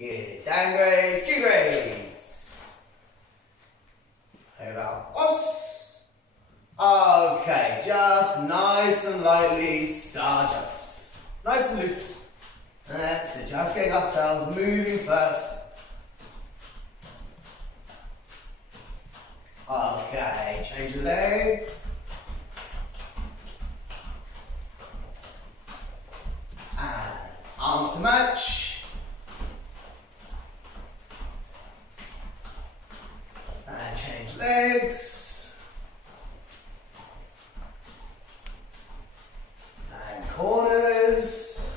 Good. Down grades, Q grades. Over. Os. Okay, just nice and lightly star jumps. Nice and loose. That's it, just getting ourselves moving first. Okay, change your legs. And arms to match. And change legs. And corners.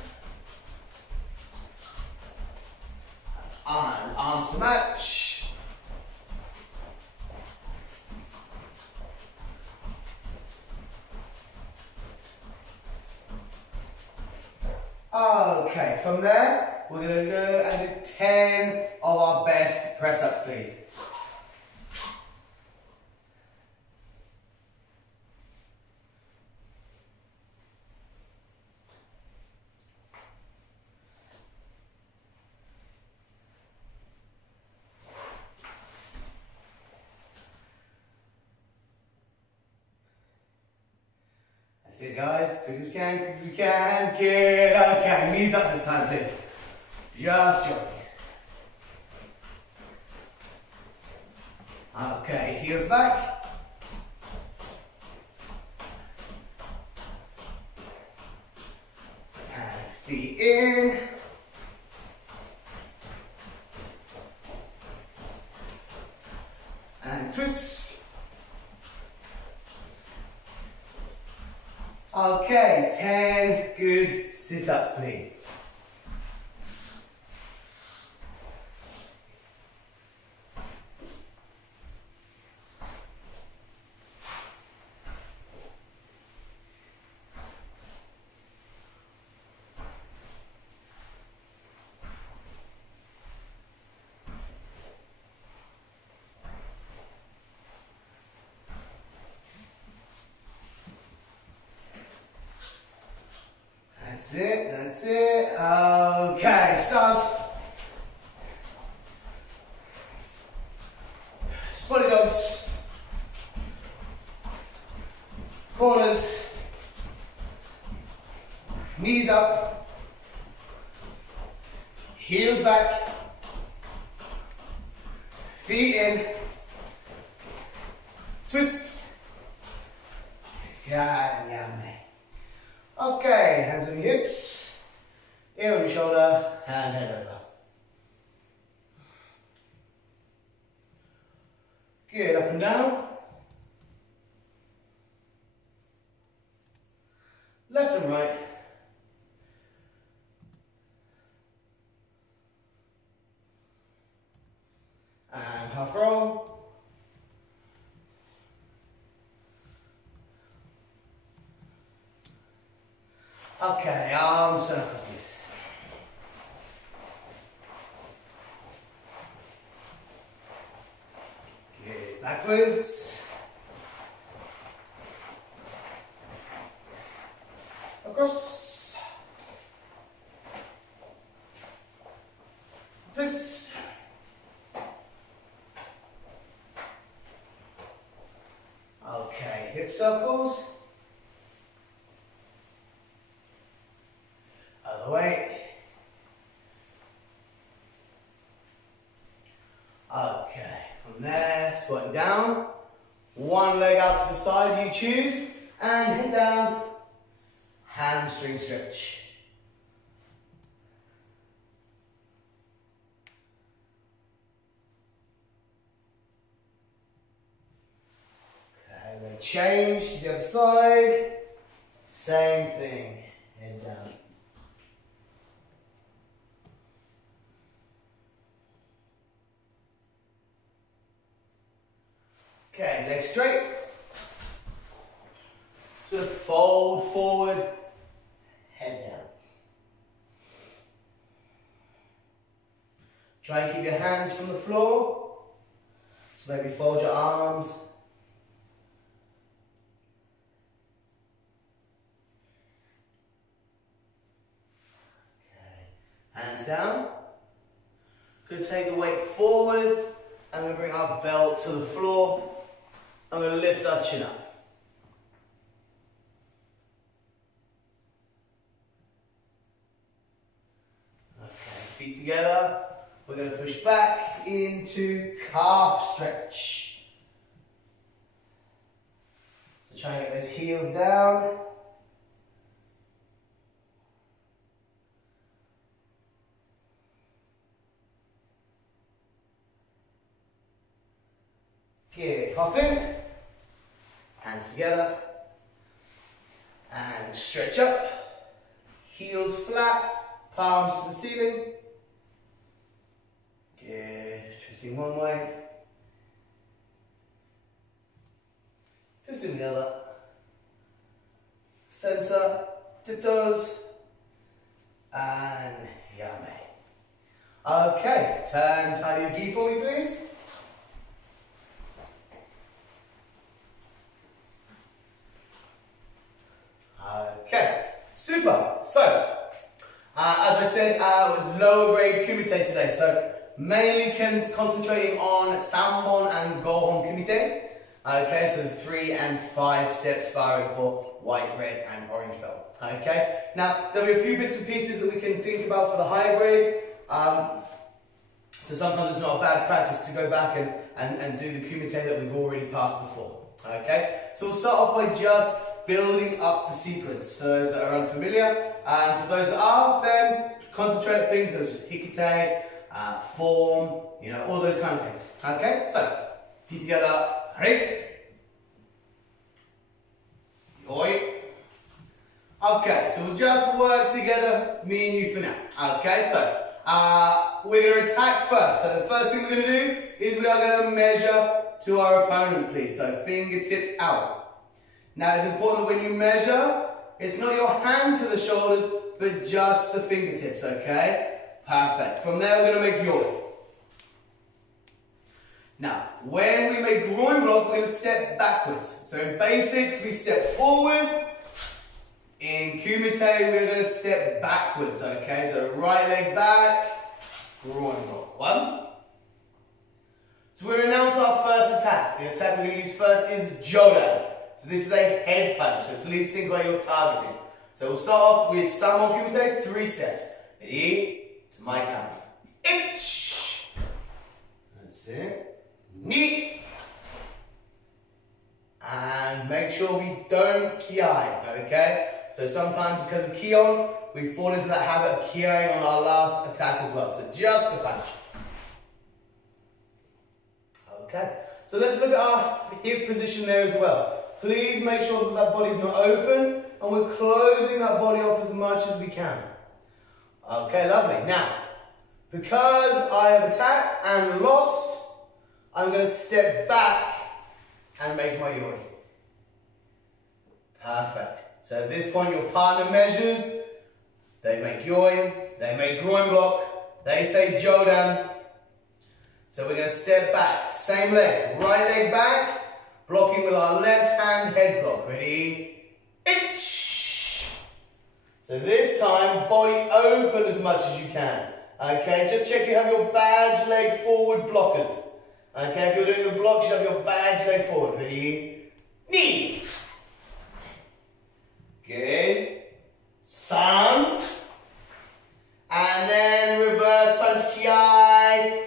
And arms to match. Okay, from there, we're going to go and do 10 of our best press-ups, please. That's it, guys. Quick as you can, quick as you can. Good. Okay, knees up this time, please. Just jogging. Okay, heels back. And feet in. And twist. Okay, 10 good sit-ups, please. That's it, that's it. Okay, stars. Spotty dogs. Corners. Knees up. Heels back. Feet in. Twist. Yeah, man. Okay, hands on your hips, ear on your shoulder, and head over. Good, up and down. Left and right. And half roll. Okay, arm circle, please. Good, backwards. Across. Twist. Okay, hip circles. Other way. Okay, from there, squatting down. One leg out to the side, you choose. And head down, hamstring stretch. Okay, then change to the other side. Same thing, head down. Okay, legs straight. Sort of fold forward, head down. Try and keep your hands from the floor. So maybe fold your arms. Okay, hands down. to take the weight forward. I'm going to bring our belt to the floor. I'm going to lift our chin up. Feet together, we're going to push back into calf stretch. So try and get those heels down. Good, hopping, hands together, and stretch up, heels flat, palms to the ceiling. Good, twisting one way, twisting the other, center, tiptoes, and yame. Okay, turn tidy your gi for me please. Okay, super. So, as I said, it was lower grade Kumite today, so mainly concentrating on Sanbon and Gohon Kumite. Okay, so 3 and 5 step sparring for white, red and orange belt. Okay, now there'll be a few bits and pieces that we can think about for the higher grades. So sometimes it's not a bad practice to go back and do the Kumite that we've already passed before. Okay, so we'll start off by just building up the sequence for those that are unfamiliar, and for those that are, then concentrate on things such as hikite, form, you know, all those kind of things. Okay, so feet together, ready? Yoi. Okay, so we'll just work together, me and you for now. Okay, so we're going to attack first. So the first thing we're going to do is we are going to measure to our opponent, please. So fingertips out. Now it's important when you measure, it's not your hand to the shoulders, but just the fingertips, okay? Perfect. From there we're going to make yoi. Now, when we make groin block, we're going to step backwards. So in basics, we step forward. In Kumite, we're going to step backwards, okay? So right leg back, groin block. 1. So we're going to announce our first attack. The attack we're going to use first is Jodan. So this is a head punch, so please think about your targeting. So we'll start off with Sanbon Kumite, 3 steps. Ready? To my count. Ich. That's it. Ni. And make sure we don't kiai, okay? So sometimes because of kion, we fall into that habit of kiai on our last attack as well. So just the punch. Okay. So let's look at our hip position there as well. Please make sure that that body's not open and we're closing that body off as much as we can. Okay, lovely. Now, because I have attacked and lost, I'm going to step back and make my yoi. Perfect. So at this point, your partner measures, they make yoi, they make groin block, they say jodan. So we're going to step back, same leg, right leg back, blocking with our left hand head block. Ready? Ich. So this time, body open as much as you can. Okay, just check you have your badge leg forward blockers. Okay, if you're doing the blocks, you have your badge leg forward. Ready? Knee. Good. San. And then reverse punch kiai.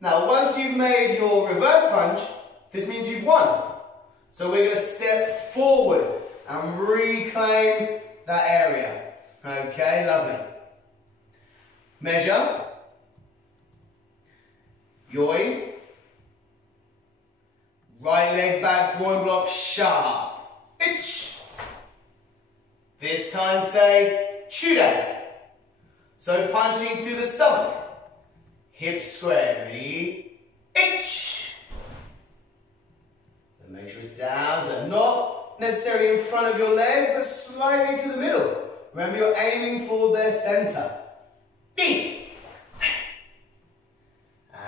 Now, once you've made your reverse punch, this means you've won. So we're going to step forward and reclaim that area. Okay, lovely. Measure. Yoi. Right leg back, groin block, sharp. Ich. This time say, chudan. So punching to the stomach. Hips square, ready? Ich. So make sure it's down, so not necessarily in front of your leg, but slightly to the middle. Remember, you're aiming for their center. Ni.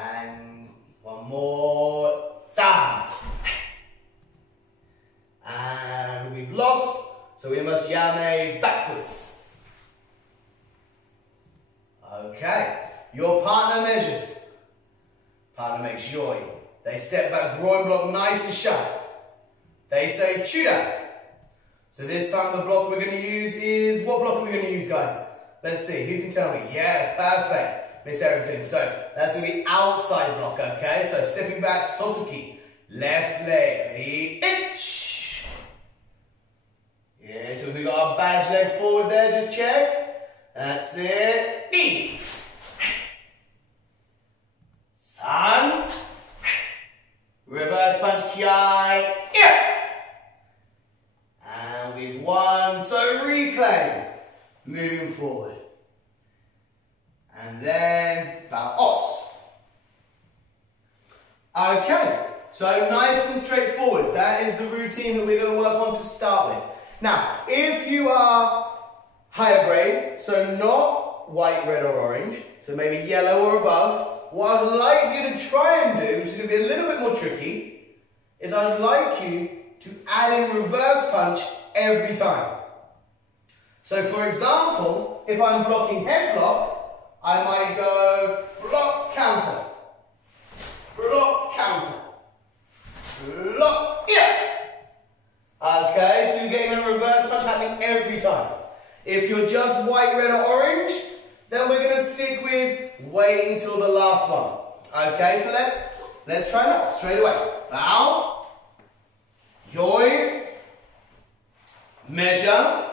And one more. Thumb. And we've lost, so we must yame backwards. Okay. Your partner measures. Partner makes yoi. They step back, groin block nice and sharp. They say chuda. So this time the block we're going to use is, what block are we going to use, guys? Let's see, who can tell me? Yeah, perfect. Miss Everton. So that's going to be outside block, okay? So stepping back, sotoki. Left leg, ready, itch. Yeah, so we got our badge leg forward there, just check. That's it. Knee. San. Reverse punch, kiai. Yeah. And we've won. So reclaim. Moving forward. And then baos. Okay. So nice and straightforward. That is the routine that we're going to work on to start with. Now, if you are higher grade, so not white, red or orange, so maybe yellow or above, what I'd like you to try and do, which is going to be a little bit more tricky, is I'd like you to add in reverse punch every time. So for example, if I'm blocking head block, I might go block, counter, block, counter, block, yeah. Okay, so you're getting a reverse punch happening every time. If you're just white, red or orange, then we're going to stick with wait until the last one. Okay, so let's try that straight away. Bow, yoi, measure,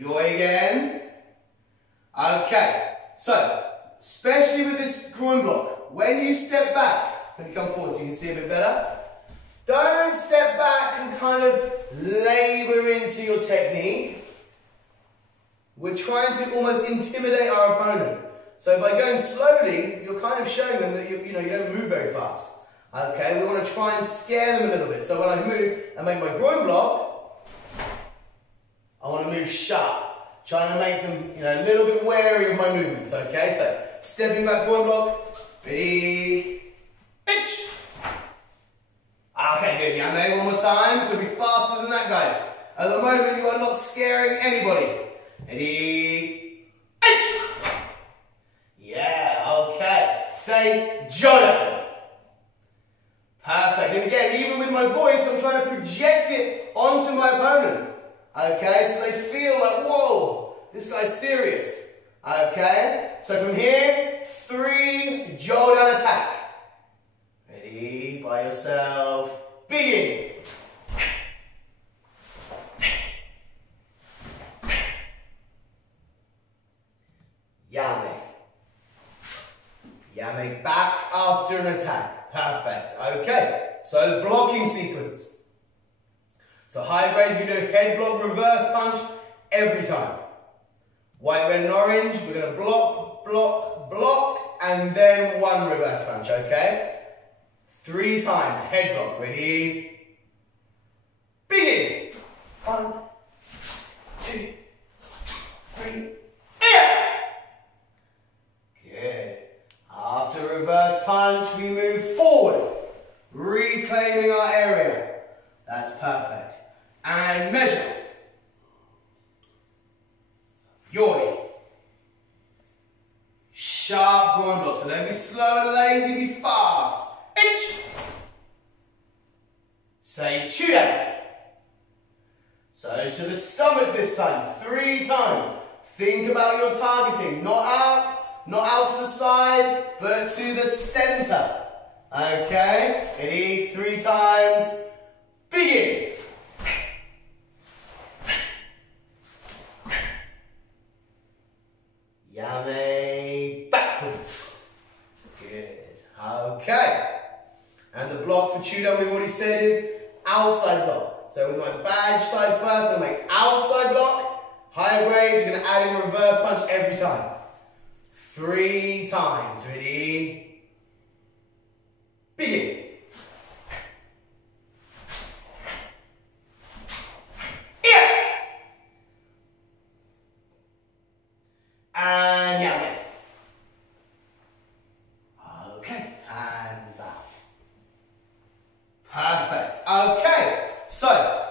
yoi again. Okay, so especially with this groin block, when you step back, when you come forward so you can see a bit better, don't step back and kind of labour into your technique. We're trying to almost intimidate our opponent. So by going slowly, you're kind of showing them that you don't move very fast. Okay, we want to try and scare them a little bit. So when I move and make my groin block, I want to move sharp, trying to make them a little bit wary of my movements. Okay, so stepping back, groin block, ready, itch. Okay, good. Yame, one more time. It's going to be faster than that, guys. At the moment, you are not scaring anybody. Ready? Itch. Yeah, okay. Say Jodo. Perfect. And again, even with my voice, I'm trying to project it onto my opponent. Okay, so they feel like, whoa, this guy's serious. Okay, so from here, 3 Jodan attack. Ready? By yourself. Begin. Yame. Yame back after an attack. Perfect. Okay, so blocking sequence. So high grade, we do head block, reverse punch every time. White, red and orange, we're going to block, block, block, and then 1 reverse punch, okay? 3 times, head block, ready? Begin! 1, 2, 3, yeah! Good. After reverse punch, we move forward, reclaiming our area. That's perfect. And measure. Yoi. Sharp groin block, so don't be slow and lazy, be fast. Itch. Say chuda. So to the stomach this time, 3 times. Think about your targeting, not out to the side, but to the center. Okay, ready? 3 times. Begin. Yame backwards. Good. Okay. And the block for Chudan we've already said is outside block. So with my badge side first, I'm going to make outside block. Higher grade, you're going to add in reverse punch every time. 3 times. Ready? Begin. And yame. Okay, and back. Perfect. Okay, so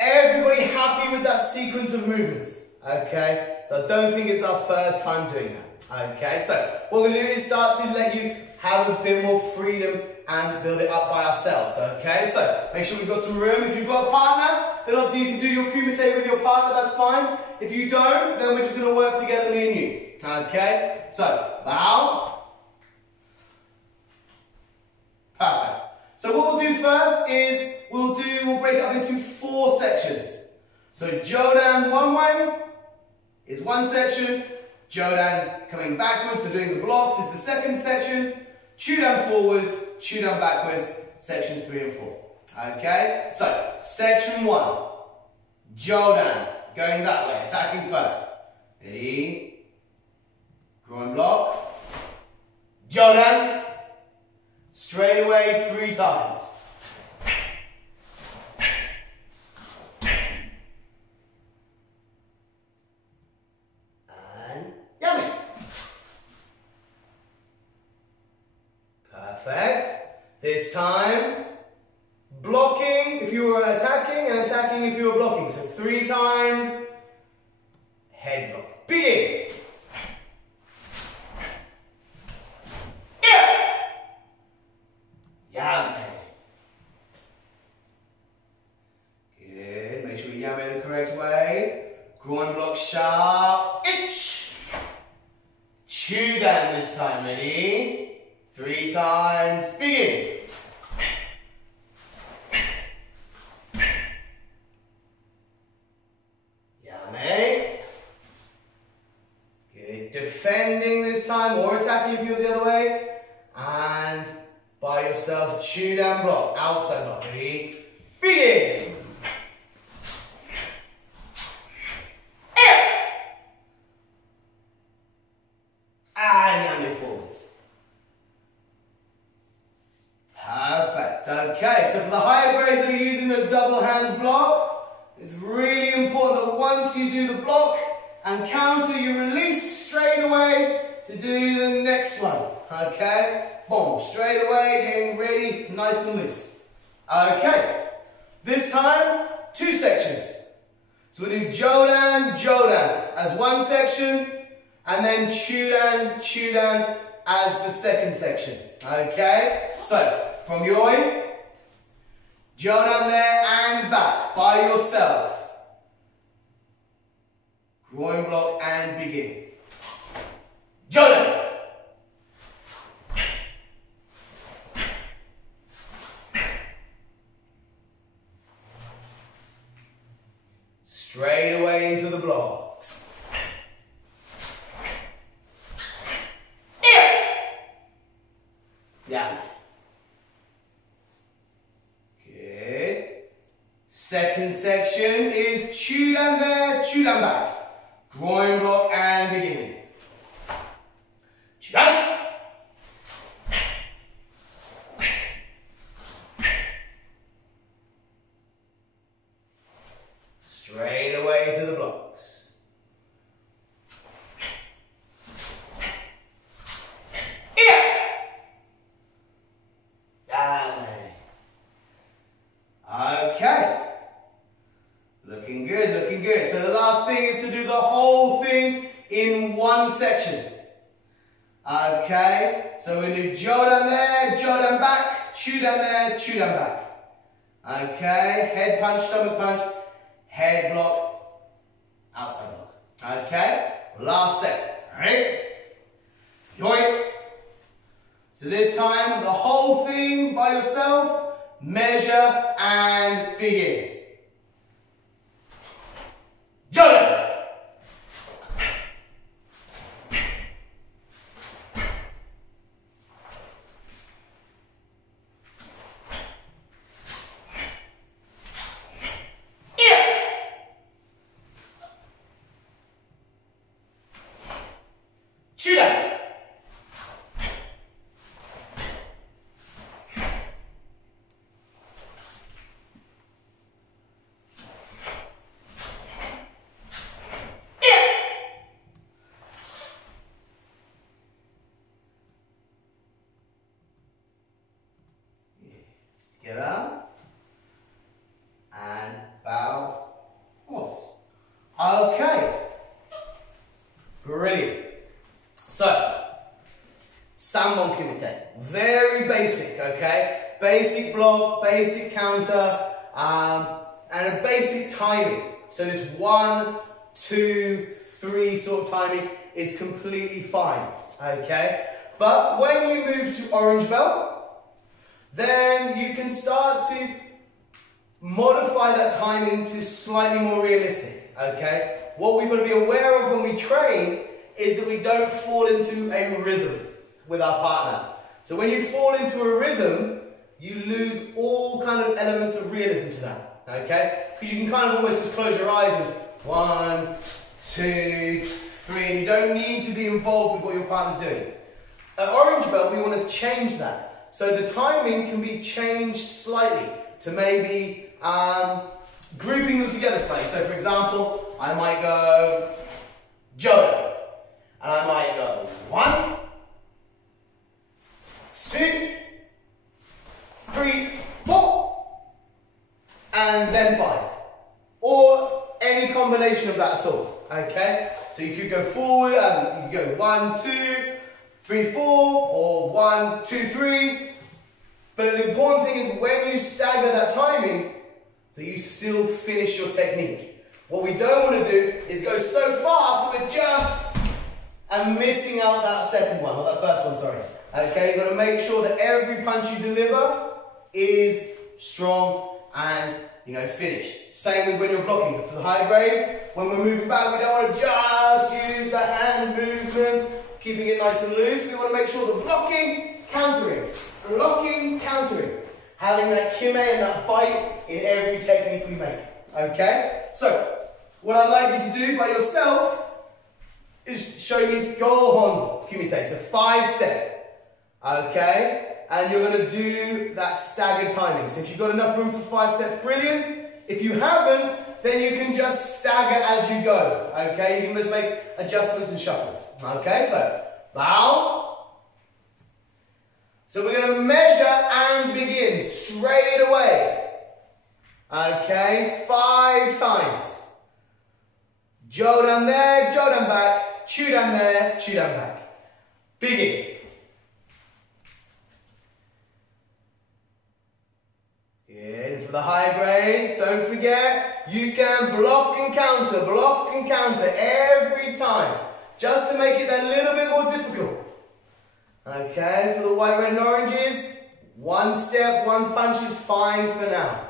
everybody happy with that sequence of movements? Okay, so I don't think it's our first time doing that. Okay, so what we're going to do is start to let you have a bit more freedom and build it up by ourselves. Okay, so make sure we've got some room. If you've got a partner, then obviously you can do your kumite with your partner, that's fine. If you don't, then we're just going to work together, me and you. Okay, so bow. Perfect. So what we'll do first is we'll break it up into 4 sections. So Jodan one way is one section, Jodan coming backwards, so doing the blocks is the second section, Chudan forwards, Chudan backwards, sections 3 and 4. Okay, so section 1, Jodan, going that way, attacking first. Ready? Groin block, Jodan, straight away 3 times. And yummy. Perfect. This time, blocking if you were attacking and attacking if you were blocking. So 3 times, head block. Begin. Yame. Good. Make sure you yame the correct way. Groin block sharp. Itch. Chudan this time. Ready? 3 times. Begin. Yame. Good. Defending this time or attacking if you're the other way. And by yourself, Chudan block, outside block. Ready? Begin! And yame forwards. Perfect. Okay, so for the higher grades that are using those double hands block, it's really important that once you do the block and counter, you release straight away to do the next one. Okay? Boom, straight away, getting ready, nice and loose. Okay, this time, 2 sections. So we do Jodan, Jodan as one section, and then Chudan, Chudan as the second section. Okay, so from your end, Jodan there and back by yourself. Groin block and begin. Jodan. Straight away into the blocks. Yeah. Good. Second section is Chudan there, Chudan back. Groin block and begin. Chudan. Straight away to the blocks. Okay. Looking good, looking good. So the last thing is to do the whole thing in one section. Okay. So we do Jodan there, Jodan back, Chudan there, Chudan back. Okay. Head punch, stomach punch. Head block, outside block. Okay, last set. Ready? Yoink. So this time, the whole thing by yourself, measure and begin. Jodan. Chudan. Together. And bow. Horse. Okay. Brilliant. So, Sanbon Kumite, very basic, okay? Basic block, basic counter, and a basic timing. So this 1, 2, 3 sort of timing is completely fine, okay? But when you move to orange belt, then you can start to modify that timing to slightly more realistic, okay? What we've got to be aware of when we train is that we don't fall into a rhythm with our partner. So when you fall into a rhythm, you lose all kind of elements of realism to that, okay? Because you can kind of almost just close your eyes and 1, 2, 3, and you don't need to be involved with what your partner's doing. At orange belt, we want to change that. So the timing can be changed slightly to maybe grouping them together slightly. So for example, I might go Jodo, and I might go 1, 2, 3, 4, and then 5. Or any combination of that at all, okay? So you could go forward, you could go 1, 2, 3, 4, or 1, 2, 3. But the important thing is when you stagger that timing, that you still finish your technique. What we don't want to do is go so fast that we're just missing out that second one, or that first one, sorry. Okay, you've got to make sure that every punch you deliver is strong and, you know, finished. Same with when you're blocking. For the higher grades, when we're moving back, we don't want to just use the hand movement, keeping it nice and loose. We want to make sure the blocking, countering, having that kime and that bite in every technique we make. Okay? So, what I'd like you to do by yourself is show me Gohon Kumite, so 5-step. Okay? And you're going to do that staggered timing. So if you've got enough room for 5 steps, brilliant. If you haven't, then you can just stagger as you go. Okay? You can just make adjustments and shuffles. Okay? So, bow. So we're going to measure and begin straight away. Okay? 5 times. Jodan there, Jodan back, Chudan there, Chudan back. Begin. Good. For the higher grades, don't forget, you can block and counter every time. Just to make it that little bit more difficult. Okay, for the white, red and oranges, 1 step, 1 punch is fine for now.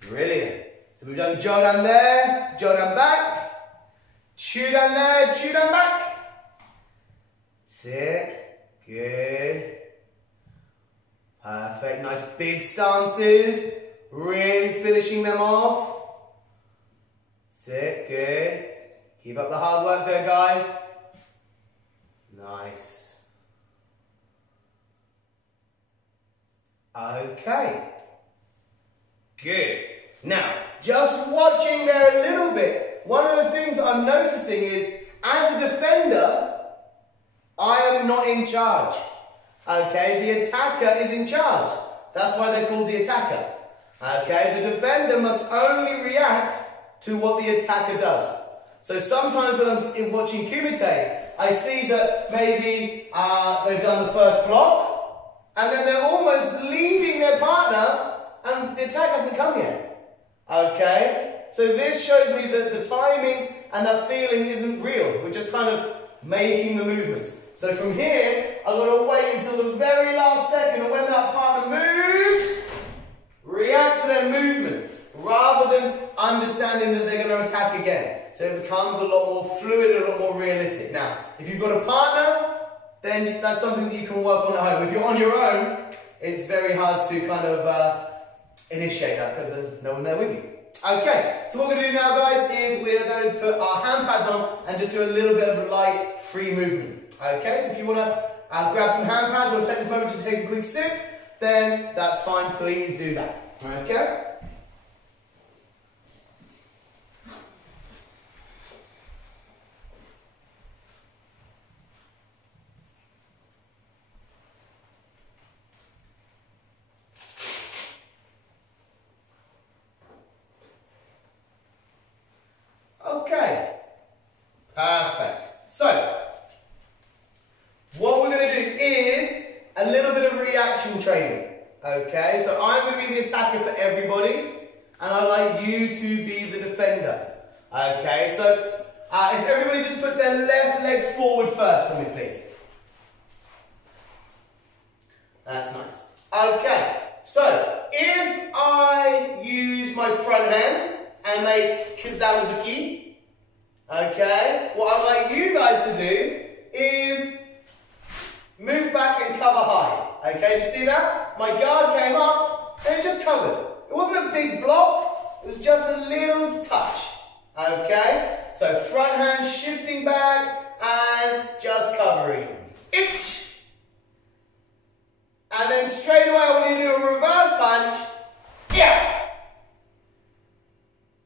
Brilliant. So we've done Jodan there, Jodan back, Chudan there, Chudan back. That's it. Good. Perfect. Nice big stances. Really finishing them off. That's it. Good. Keep up the hard work there, guys. Nice. Okay. Good. Now, just watching there a little bit, one of the things that I'm noticing is, as a defender, I am not in charge. Okay, the attacker is in charge. That's why they're called the attacker. Okay, the defender must only react to what the attacker does. So sometimes when I'm watching Kumite, I see that maybe they've done the first block, and then they're almost leaving their partner, and the attack hasn't come yet. Okay? So this shows me that the timing and that feeling isn't real. We're just kind of making the movements. So from here, I've got to wait until the very last second, and when that partner moves, react to their movement, rather than understanding that they're going to attack again. So it becomes a lot more fluid and a lot more realistic. Now, if you've got a partner, then that's something that you can work on at home. If you're on your own, it's very hard to kind of initiate that because there's no one there with you. Okay, so what we're going to do now, guys, is we're going to put our hand pads on and just do a little bit of light, free movement. Okay, so if you want to grab some hand pads or take this moment to take a quick sip, then that's fine, please do that. Okay? you to be the defender. Okay, so if everybody just puts their left leg forward first for me, please. That's nice. Okay, so if I use my front hand and make Kizamazuki, okay, what I'd like you guys to do is move back and cover high. Okay, do you see that? My guard came up and it just covered. It wasn't a big block, it was just a little touch. Okay, so front hand shifting back and just covering. Itch. And then straight away I want you to do a reverse punch. Yeah.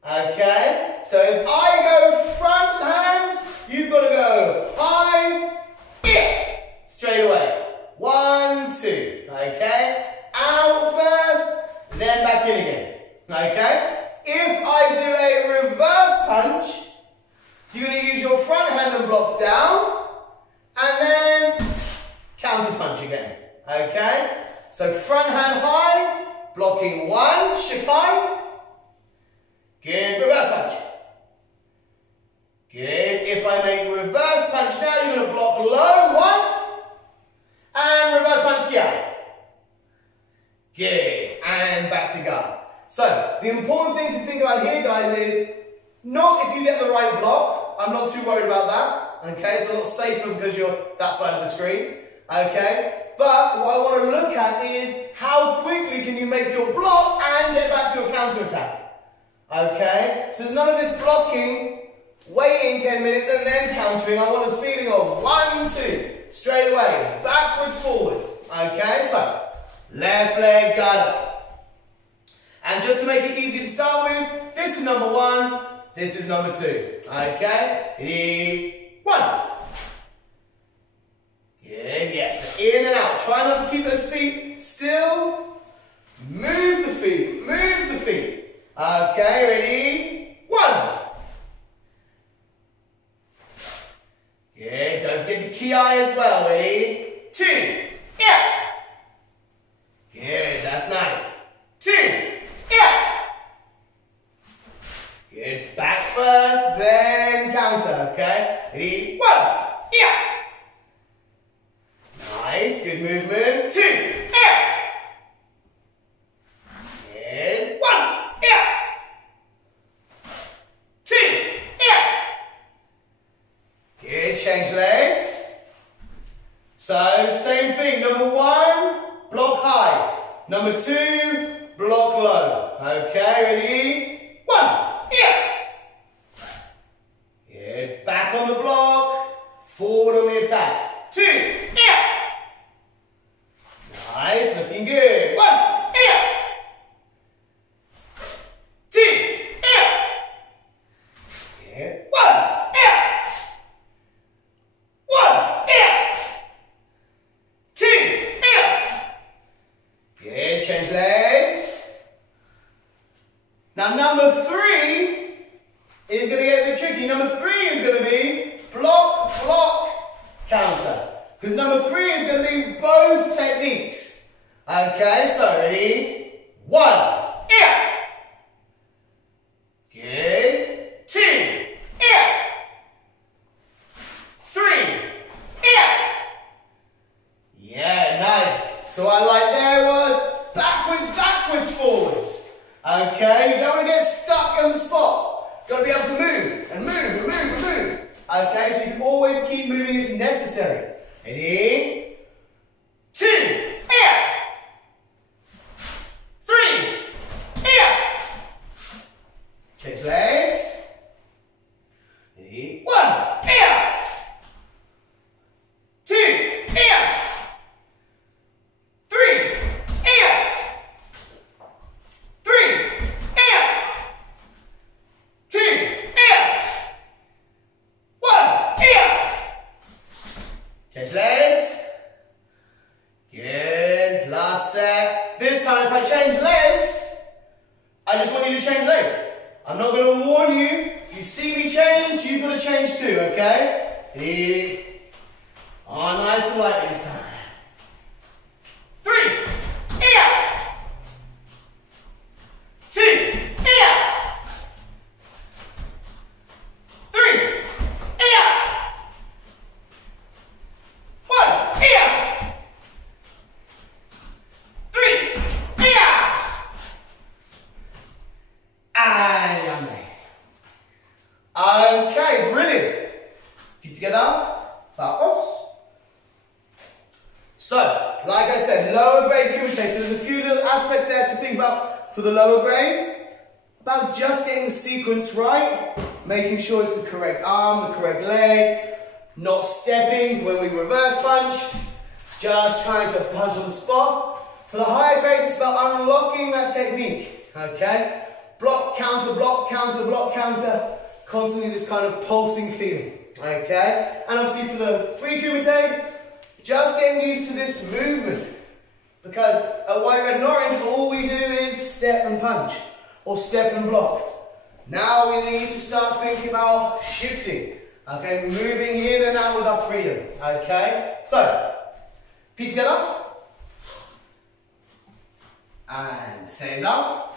Okay, so if I go front hand, you've got to go high. Yeah. Straight away. 1, 2. Okay, out first, then back in again. Okay. If I do a reverse punch, you're going to use your front hand and block down, and then counter punch again. Okay? So front hand high, blocking 1, shift high. Good, reverse punch. Good. If I make reverse punch now, you're going to block low, 1, and reverse punch down. Good, and back to guard. So, the important thing to think about here, guys, is not if you get the right block. I'm not too worried about that. Okay, it's a lot safer because you're that side of the screen. Okay, but what I want to look at is how quickly can you make your block and get back to your counter attack. Okay, so there's none of this blocking, waiting 10 minutes and then countering. I want a feeling of 1, 2, straight away, backwards, forwards. Okay, so left leg, guard up. And just to make it easy to start with, this is number 1, this is number 2. Okay? Ready? 1. Good, yes. In and out. Try not to keep those feet still. Move the feet. Move the feet. Okay, ready? 1. Good. Don't forget to ki as well. Ready? 2. Yeah. Good, that's nice. 2. Yeah. Good. Back first, then counter. Okay. Ready? 1. Yeah. Nice. Good movement. 2. Yeah. Good. 1. Yeah. 2. Yeah. Good. Change legs. So same thing. Number 1, block high. Number 2. Block low. Okay, ready? 1. Yeah. Good. Back on the block. Forward on the attack. 2. Yeah. Nice. Looking good. 1. Yeah. 2. Yeah. Good. 1. Yeah. 1. Yeah. 2. Yeah. Good. Change legs. Now number 3 is going to get a bit tricky. Number 3 is going to be block, block, counter. Because number 3 is going to be both techniques. Okay, so ready? 1. Yeah. Good. 2. Yeah. 3. Yeah. Yeah, nice. So what I like there was backwards, backwards, forwards. Okay, you don't want to get stuck on the spot. Got to be able to move and move and move and move. Okay, so you can always keep moving if necessary. Ready? 2. Yeah. 3. Yeah. Change legs. Ready? 1. Yeah. 2. Yeah. 3. Yeah. 3. Yeah. 2. Yeah. 1. Yeah. Change legs. Good. Last set. This time, if I change legs, I just want you to change legs. I'm not going to warn you. If you see me change, you've got to change too, okay? Ready? Oh, nice and light this time. 3. Yeah. 2. Yeah. Okay, brilliant. Feet together, vamos. So, like I said, lower grade Kumite, so there's a few little aspects there to think about for the lower grades. About just getting the sequence right, making sure it's the correct arm, the correct leg, not stepping when we reverse punch, just trying to punch on the spot. For the higher grades, it's about unlocking that technique, okay? Block, counter, block, counter, block, counter, constantly this kind of pulsing feeling, okay? And obviously for the free Kumite, just getting used to this movement, because at white, red and orange, all we do is step and punch, or step and block. Now we need to start thinking about shifting, okay, moving in and out with our freedom, okay? So, feet together, and Sensei.